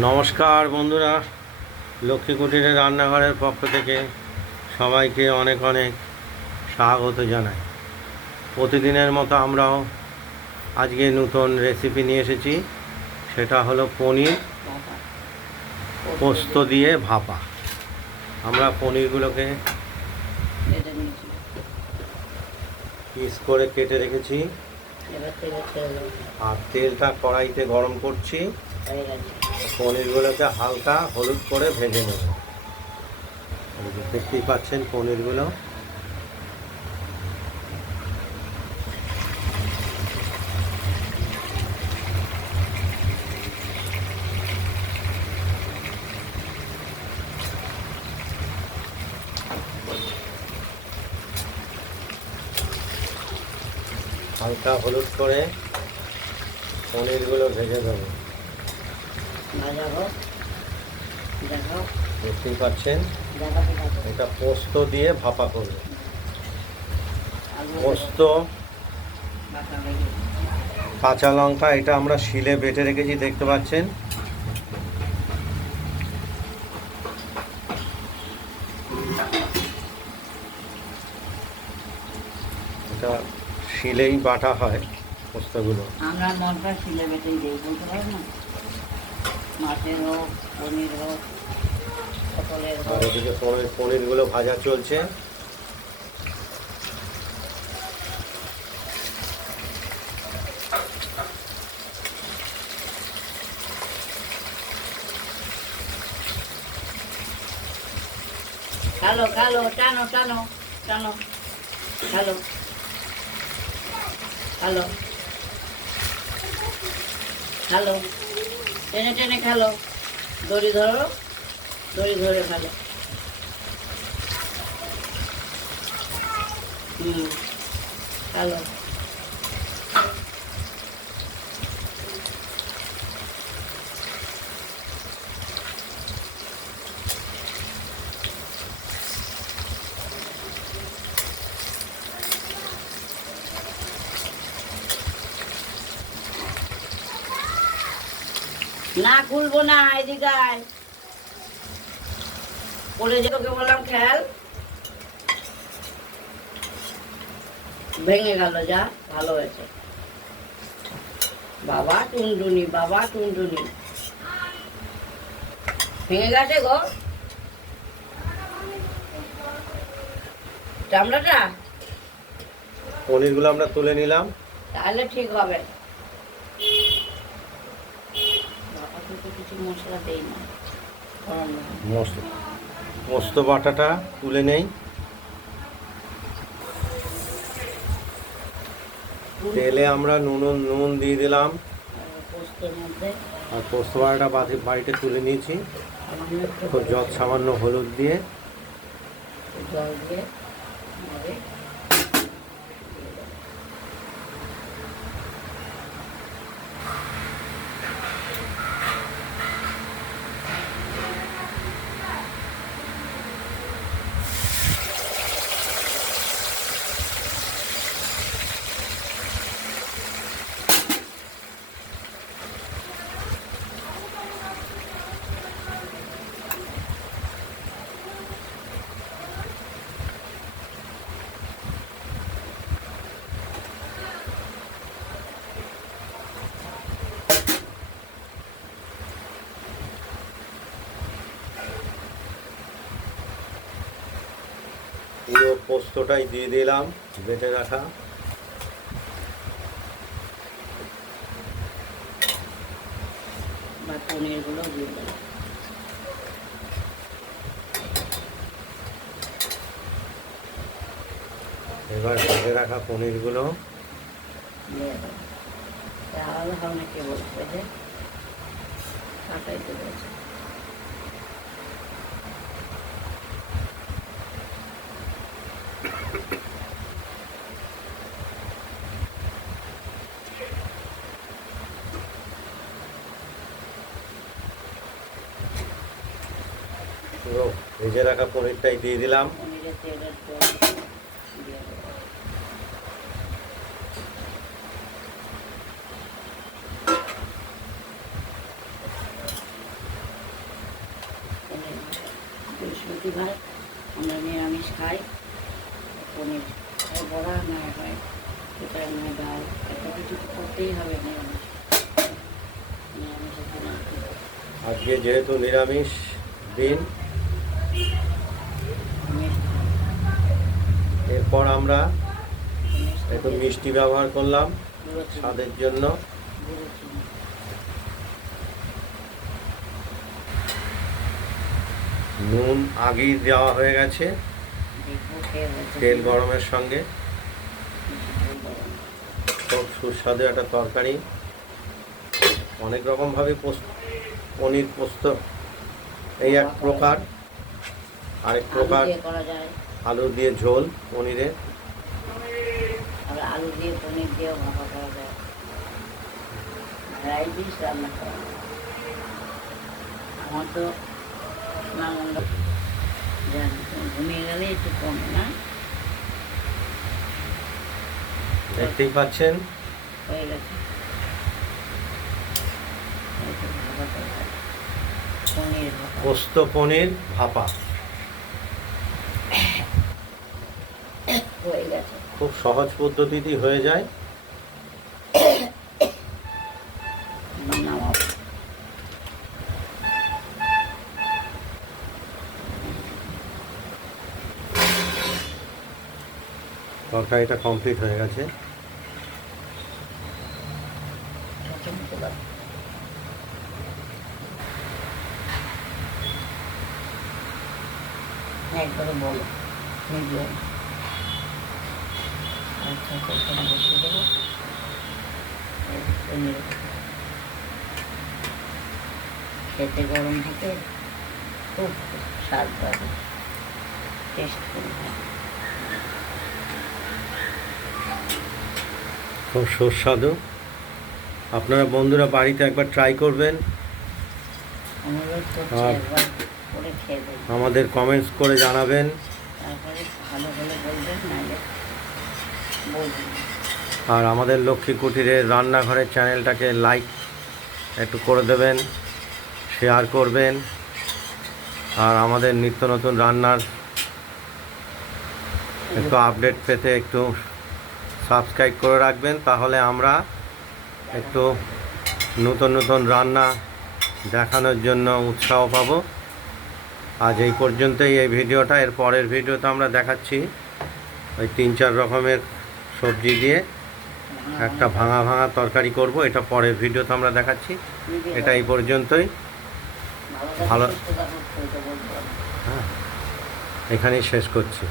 নমস্কার বন্ধুরা লক্ষ্মী কুটিরের রান্নাঘরের পক্ষ থেকে সবাইকে অনেক অনেক স্বাগত জানাই। প্রতিদিনের মতো আমরাও আজকে নতুন রেসিপি নিয়ে এসেছি সেটা হলো পনির পোস্ত দিয়ে ভাপা। আমরা পনিরগুলোকে পিস করে কেটে রেখেছি। আর তেলটা কড়াইতে গরম করছি। পনিরগুলোকে হালকা হলুদ করে ভেজে নেব। দেখতেই পাচ্ছেন পনিরগুলো। হালকা হলুদ করে পনিরগুলো ভেজে দেবো ভাজা হোক দেখাও দেখতেই পাচ্ছেন? এটা পোস্ত দিয়ে ভাপা করবে। পোস্ত। কাঁচা লঙ্কা এটা আমরা শিলে বেটে রেখেছি দেখতে পাচ্ছেন? এটা শিলেই বাটা হয় পোস্তগুলো। আমরা মশলা শিলে বেটেই দিই বলতে না মাছের হোক পনির হোক পটলের আর এদিকে পনিরগুলো ভাজা চলছে। খালো খালো টানো টানো টানো খালো খালো খালো। টেনে টেনে খেলো। দড়ি ধরো দড়ি ধরে খেলো। হুম খালো। না খুলবো না এদিকে বলে যে তোকে বললাম খেয়াল ভেঙে গেল যা ভালো হয়েছে। বাবা টুনটুনি বাবা টুনটুনি। ভেঙে গেছে গো। চামড়াটা? পনিরগুলো আমরা তুলে নিলাম। তাহলে ঠিক হবে বাবা কিছু মশলা দেই না। মস্ত মস্ত বাটাটা তুলে নেই। তেলে আমরা নুন নুন দিয়ে দিলাম। আর পোস্ত বাটাটা বাটি বাড়িতে তুলে নিয়েছি। খুব যত সামান্য হলুদ দিয়ে। জল দিয়ে পুরো পোস্তটাই দিয়ে দিলাম বেটে রাখা। পনিরগুলো দিয়ে দেবো। এবার ভেজে রাখা পনিরগুলো। আলাদা ভাবনা কে বলছে যে? কাটাই তো বলছে ভেজে রাখা পনিরটাই দিয়ে দিলাম। বৃহস্পতি খাই। না না করতেই হবে আজকে যেহেতু নিরামিষ দিন এরপর আমরা একটু মিষ্টি ব্যবহার করলাম স্বাদের জন্য। নুন আগেই দেওয়া হয়ে গেছে তেল গরমের সঙ্গে। খুব সুস্বাদু একটা তরকারি। অনেক রকমভাবে পোস্ত, পনির পোস্ত, এই এক প্রকার। আরেক প্রকার। আলু দিয়ে ঝোল আবার আলু দিয়ে পনির দিয়েও ভাপা করা যায়। রান্না করা আমার তো ঘুমিয়ে গেলে একটু কমে না? দেখতেই পাচ্ছেন। হয়ে গেছে। পনির পোস্ত পনির ভাপা হয়ে গেছে খুব সহজ পদ্ধতিতেই হয়ে যায়। তরকারিটা কমপ্লিট হয়ে গেছে। তোলা একবারে বলো। আচ্ছা ওখানে বসিয়ে দেবো খেতে গরম খুব স্বাদ পাবে। হয় খুব। সুস্বাদু। আপনারা বন্ধুরা বাড়িতে একবার ট্রাই করবেন। আর- আমাদের কমেন্টস করে জানাবেন। তারপরে ভালো হলে বলবেন বলবেন না। আর আমাদের লক্ষ্মী কুটিরের রান্নাঘরের চ্যানেলটাকে লাইক একটু করে দেবেন, শেয়ার করবেন, আর আমাদের নিত্য নতুন রান্নার একটু আপডেট পেতে একটু সাবস্ক্রাইব করে রাখবেন, তাহলে আমরা একটু নতুন নতুন রান্না দেখানোর জন্য উৎসাহ পাবো। আজ এই পর্যন্তই এই ভিডিওটা, এর পরের ভিডিওতে আমরা দেখাচ্ছি ওই তিন চার রকমের সবজি দিয়ে একটা ভাঙা ভাঙা তরকারি করব। এটা পরের ভিডিওতে আমরা দেখাচ্ছি। এটা এই পর্যন্তই। ভালো। হ্যাঁ এখানেই শেষ করছি।